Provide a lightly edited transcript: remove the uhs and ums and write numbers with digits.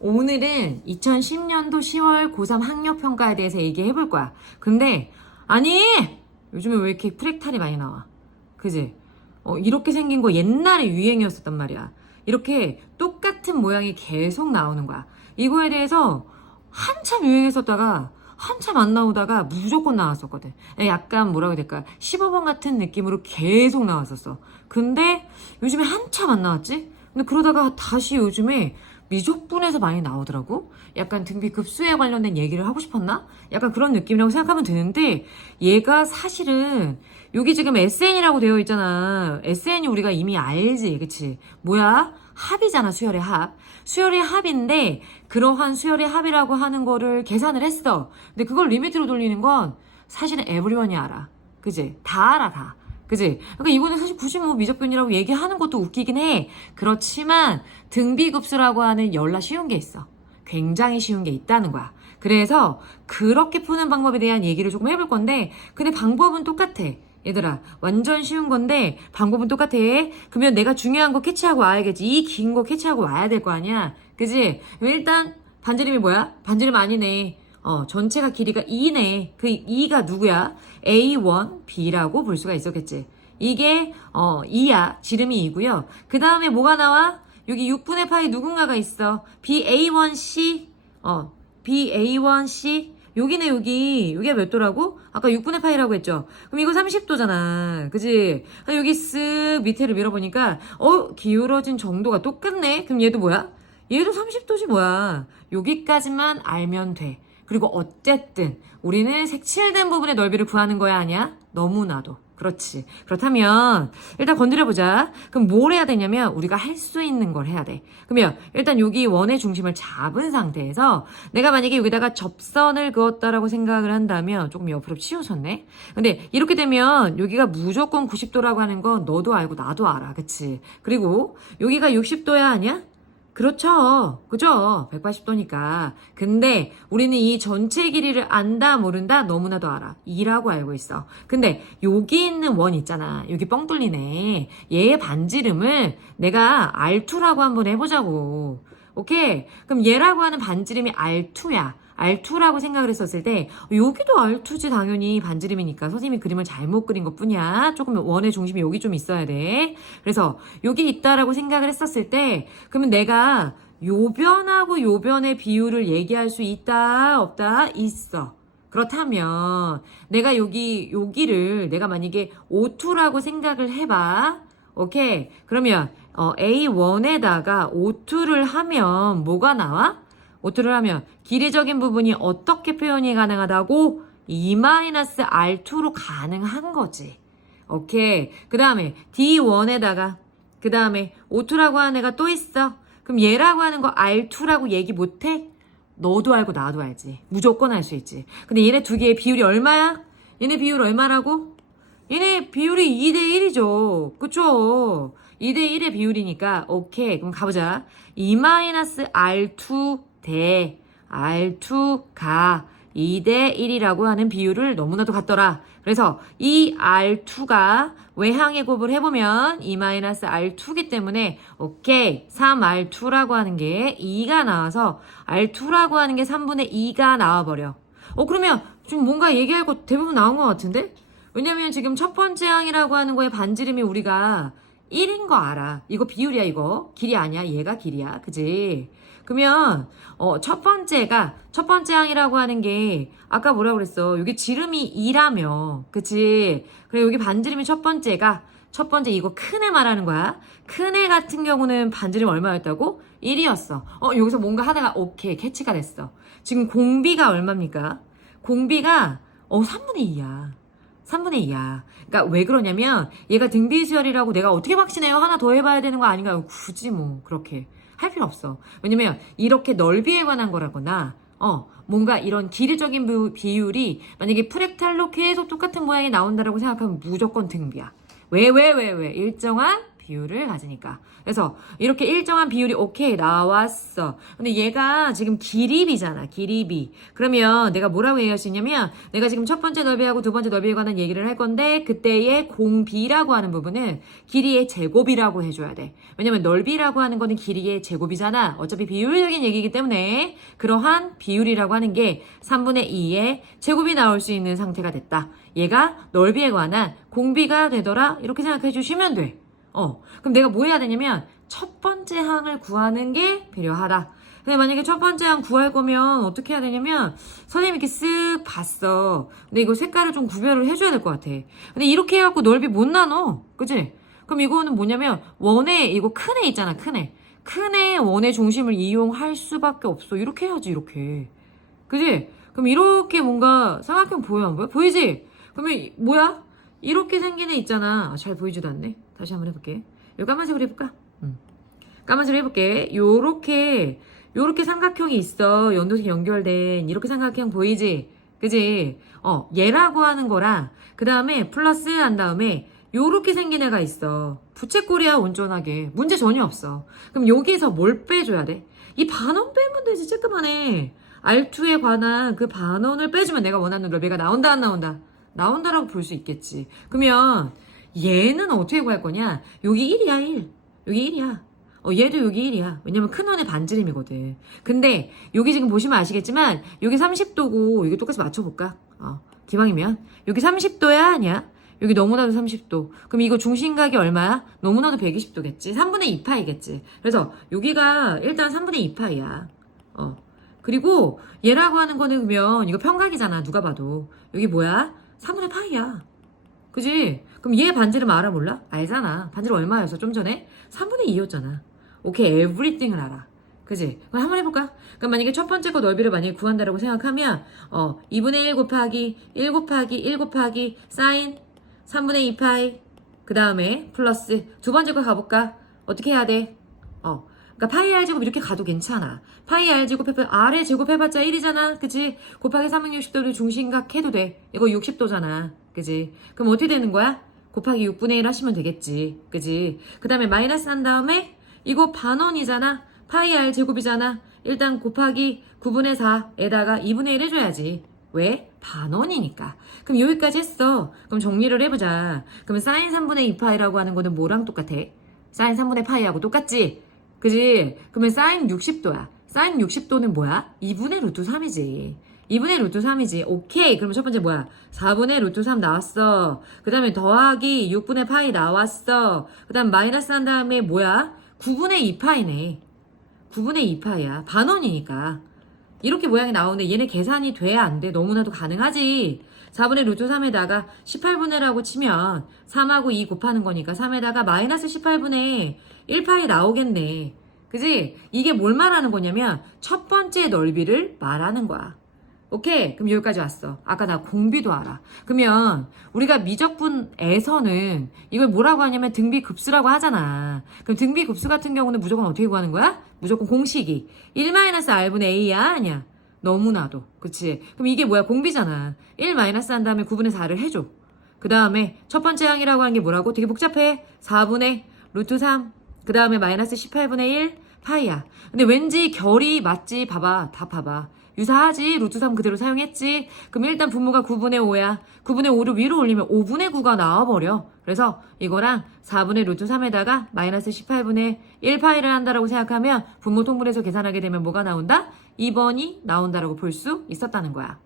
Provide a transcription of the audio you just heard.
오늘은 2010년도 10월 고3 학력평가에 대해서 얘기해 볼 거야. 근데, 아니! 요즘에 왜 이렇게 프랙탈이 많이 나와? 그지? 이렇게 생긴 거 옛날에 유행이었었단 말이야. 이렇게 똑같은 모양이 계속 나오는 거야. 이거에 대해서 한참 유행했었다가, 한참 안 나오다가 무조건 나왔었거든. 약간 뭐라고 해야 될까? 15번 같은 느낌으로 계속 나왔었어. 근데 요즘에 한참 안 나왔지? 근데 그러다가 다시 요즘에 미적분에서 많이 나오더라고. 약간 등비 급수에 관련된 얘기를 하고 싶었나? 약간 그런 느낌이라고 생각하면 되는데 얘가 사실은 여기 지금 SN이라고 되어 있잖아. SN이 우리가 이미 알지, 그치? 뭐야? 합이잖아, 수열의 합. 수열의 합인데 그러한 수열의 합이라고 하는 거를 계산을 했어. 근데 그걸 리미트로 돌리는 건 사실은 에브리원이 알아. 그치? 다 알아, 다. 그지? 그러니까 이거는 사실 굳이 뭐 미적분이라고 얘기하는 것도 웃기긴 해. 그렇지만 등비급수라고 하는 열나 쉬운 게 있어. 굉장히 쉬운 게 있다는 거야. 그래서 그렇게 푸는 방법에 대한 얘기를 조금 해볼 건데 근데 방법은 똑같아. 얘들아 완전 쉬운 건데 방법은 똑같아. 그러면 내가 중요한 거 캐치하고 와야겠지. 이 긴 거 캐치하고 와야 될 거 아니야. 그지? 일단 반지름이 뭐야? 반지름 아니네. 전체가 길이가 2네. 그 2가 누구야? A1, B라고 볼 수가 있었겠지. 이게 2야. 지름이 2고요. 그 다음에 뭐가 나와? 여기 6분의 파이 누군가가 있어. BA1C. BA1C. 여기네, 여기. 여기가 몇 도라고? 아까 6분의 파이라고 했죠? 그럼 이거 30도잖아. 그지? 여기 쓱 밑에를 밀어보니까, 기울어진 정도가 똑같네? 그럼 얘도 뭐야? 얘도 30도지 뭐야. 여기까지만 알면 돼. 그리고 어쨌든 우리는 색칠된 부분의 넓이를 구하는 거야, 아니야? 너무나도. 그렇지. 그렇다면 일단 건드려보자. 그럼 뭘 해야 되냐면 우리가 할 수 있는 걸 해야 돼. 그러면 일단 여기 원의 중심을 잡은 상태에서 내가 만약에 여기다가 접선을 그었다라고 생각을 한다면 조금 옆으로 치우쳤네. 근데 이렇게 되면 여기가 무조건 90도라고 하는 건 너도 알고 나도 알아. 그치? 그리고 여기가 60도야, 아니야? 그렇죠. 그죠? 180도니까. 근데 우리는 이 전체 길이를 안다, 모른다, 너무나도 알아. 2라고 알고 있어. 근데 여기 있는 원 있잖아. 여기 뻥 뚫리네. 얘의 반지름을 내가 R2라고 한번 해보자고. 오케이? 그럼 얘라고 하는 반지름이 R2야. R2라고 생각을 했었을 때 여기도 R2지 당연히 반지름이니까 선생님이 그림을 잘못 그린 것뿐이야. 조금 원의 중심이 여기 좀 있어야 돼. 그래서 여기 있다라고 생각을 했었을 때 그러면 내가 요 변하고 요 변의 비율을 얘기할 수 있다 없다? 있어. 그렇다면 내가 여기를 내가 만약에 O2라고 생각을 해봐. 오케이? 그러면 A1에다가 O2를 하면 뭐가 나와? 오투를 하면 길이적인 부분이 어떻게 표현이 가능하다고? E-R2로 가능한 거지. 오케이. 그 다음에 D1에다가 그 다음에 O2라고 하는 애가 또 있어. 그럼 얘라고 하는 거 R2라고 얘기 못해? 너도 알고 나도 알지. 무조건 알 수 있지. 근데 얘네 두 개의 비율이 얼마야? 얘네 비율 얼마라고? 얘네 비율이 2대1이죠. 그쵸? 2대1의 비율이니까 오케이. 그럼 가보자. E-R2 대 R2가 2대1이라고 하는 비율을 너무나도 같더라. 그래서 이 R2가 외항의 곱을 해보면 E-R2기 때문에 오케이 3R2라고 하는 게 2가 나와서 R2라고 하는 게 3분의 2가 나와버려. 그러면 좀 뭔가 얘기할 거 대부분 나온 것 같은데? 왜냐면 지금 첫 번째 항이라고 하는 거의 반지름이 우리가 1인 거 알아. 이거 비율이야, 이거. 길이 아니야. 얘가 길이야. 그지? 그러면 첫 번째 항이라고 하는 게 아까 뭐라 그랬어? 여기 지름이 2라며. 그치? 그래 여기 반지름이 첫 번째 이거 큰 애 말하는 거야. 큰 애 같은 경우는 반지름 얼마였다고? 1이었어. 여기서 뭔가 하다가 오케이 캐치가 됐어. 지금 공비가 얼마입니까? 공비가 3분의 2야. 3분의 2야. 그러니까 왜 그러냐면 얘가 등비수열이라고 내가 어떻게 확신해요? 하나 더 해봐야 되는 거 아닌가요? 굳이 뭐 그렇게 할 필요 없어. 왜냐면 이렇게 넓이에 관한 거라거나 뭔가 이런 길이적인 비율이 만약에 프랙탈로 계속 똑같은 모양이 나온다라고 생각하면 무조건 등비야. 왜? 일정한 비율을 가지니까. 그래서 이렇게 일정한 비율이 오케이 나왔어. 근데 얘가 지금 기립이잖아. 기립이. 그러면 내가 뭐라고 얘기할 수 있냐면 내가 지금 첫 번째 넓이하고 두 번째 넓이에 관한 얘기를 할 건데 그때의 공비라고 하는 부분은 길이의 제곱이라고 해줘야 돼. 왜냐면 넓이라고 하는 거는 길이의 제곱이잖아. 어차피 비율적인 얘기이기 때문에 그러한 비율이라고 하는 게 3분의 2의 제곱이 나올 수 있는 상태가 됐다. 얘가 넓이에 관한 공비가 되더라. 이렇게 생각해 주시면 돼. 그럼 내가 뭐 해야 되냐면 첫 번째 항을 구하는 게 필요하다. 근데 만약에 첫 번째 항 구할 거면 어떻게 해야 되냐면 선생님이 이렇게 쓱 봤어. 근데 이거 색깔을 좀 구별을 해줘야 될 것 같아. 근데 이렇게 해갖고 넓이 못 나눠. 그치? 그럼 이거는 뭐냐면 원의 이거 큰 애 있잖아. 큰 애. 큰 애 원의 중심을 이용할 수밖에 없어. 이렇게 해야지 이렇게. 그치? 그럼 이렇게 뭔가 삼각형 보여 안 보여? 보이지? 그러면 뭐야? 이렇게 생긴 애 있잖아. 잘 보이지도 않네. 다시 한번 해볼게. 이거 까만색으로 해볼까? 까만색으로 해볼게. 요렇게 삼각형이 있어. 연도색 연결된 이렇게 삼각형 보이지? 그지? 얘라고 하는 거랑 그 다음에 플러스 한 다음에 요렇게 생긴 애가 있어. 부채꼴이야 온전하게. 문제 전혀 없어. 그럼 여기서 뭘 빼줘야 돼? 이 반원 빼면 되지. 쬐끄만해. R2에 관한 그 반원을 빼주면 내가 원하는 넓이가 나온다 안 나온다? 나온다라고 볼 수 있겠지. 그러면 얘는 어떻게 구할 거냐? 여기 1이야 1. 여기 1이야. 얘도 여기 1이야. 왜냐면 큰 원의 반지름이거든. 근데 여기 지금 보시면 아시겠지만 여기 30도고 여기 똑같이 맞춰볼까? 기왕이면 여기 30도야 아니야? 여기 너무나도 30도. 그럼 이거 중심각이 얼마야? 너무나도 120도겠지. 3분의 2파이겠지. 그래서 여기가 일단 3분의 2파이야. 그리고 얘라고 하는 거는 그러면 이거 평각이잖아. 누가 봐도. 여기 뭐야? 3분의 파이야. 그지? 그럼 얘 반지름 알아 몰라? 알잖아. 반지름 얼마였어? 좀 전에? 3분의 2였잖아. 오케이, 에브리띵을 알아. 그지? 그럼 한번 해볼까? 그럼 만약에 첫 번째 거 넓이를 만약에 구한다라고 생각하면 2분의 1 곱하기 1 곱하기 1 곱하기 사인 3분의 2파이 그 다음에 플러스 두 번째 거 가볼까? 어떻게 해야 돼? 그러니까 파이 r 제곱 이렇게 가도 괜찮아. 파이 r 제곱 r의 제곱 해봤자 1이잖아. 그치? 곱하기 360도를 중심각 해도 돼. 이거 60도잖아. 그치? 그럼 어떻게 되는 거야? 곱하기 6분의 1 하시면 되겠지. 그치? 그 다음에 마이너스 한 다음에 이거 반원이잖아. 파이 r 제곱이잖아. 일단 곱하기 9분의 4에다가 2분의 1 해줘야지. 왜? 반원이니까. 그럼 여기까지 했어. 그럼 정리를 해보자. 그러면 사인 3분의 2파이라고 하는 거는 뭐랑 똑같아? 사인 3분의 파이하고 똑같지? 그지? 그러면 사인 60도야. 사인 60도는 뭐야? 2분의 루트 3이지. 2분의 루트 3이지. 오케이. 그러면 첫 번째 뭐야? 4분의 루트 3 나왔어. 그 다음에 더하기 6분의 파이 나왔어. 그 다음 마이너스 한 다음에 뭐야? 9분의 2파이네. 9분의 2파이야. 반원이니까. 이렇게 모양이 나오는데 얘네 계산이 돼? 안 돼? 너무나도 가능하지. 4분의 루트 3에다가 18분의라고 치면 3하고 2 곱하는 거니까 3에다가 마이너스 18분의 1파이 나오겠네. 그지? 이게 뭘 말하는 거냐면 첫 번째 넓이를 말하는 거야. 오케이? 그럼 여기까지 왔어. 아까 나 공비도 알아. 그러면 우리가 미적분에서는 이걸 뭐라고 하냐면 등비급수라고 하잖아. 그럼 등비급수 같은 경우는 무조건 어떻게 구하는 거야? 무조건 공식이 1-r분의 a야? 아니야? 너무나도. 그치? 그럼 이게 뭐야? 공비잖아. 1 마이너스 한 다음에 9분의 4를 해줘. 그 다음에 첫 번째 항이라고 하는 게 뭐라고? 되게 복잡해. 4분의 루트 3. 그 다음에 마이너스 18분의 1 파이야. 근데 왠지 결이 맞지? 봐봐. 다 봐봐. 유사하지? 루트 3 그대로 사용했지? 그럼 일단 분모가 9분의 5야. 9분의 5를 위로 올리면 5분의 9가 나와버려. 그래서 이거랑 4분의 루트 3에다가 마이너스 18분의 1파이를 한다라고 생각하면 분모 통분해서 계산하게 되면 뭐가 나온다? 2번이 나온다라고 볼 수 있었다는 거야.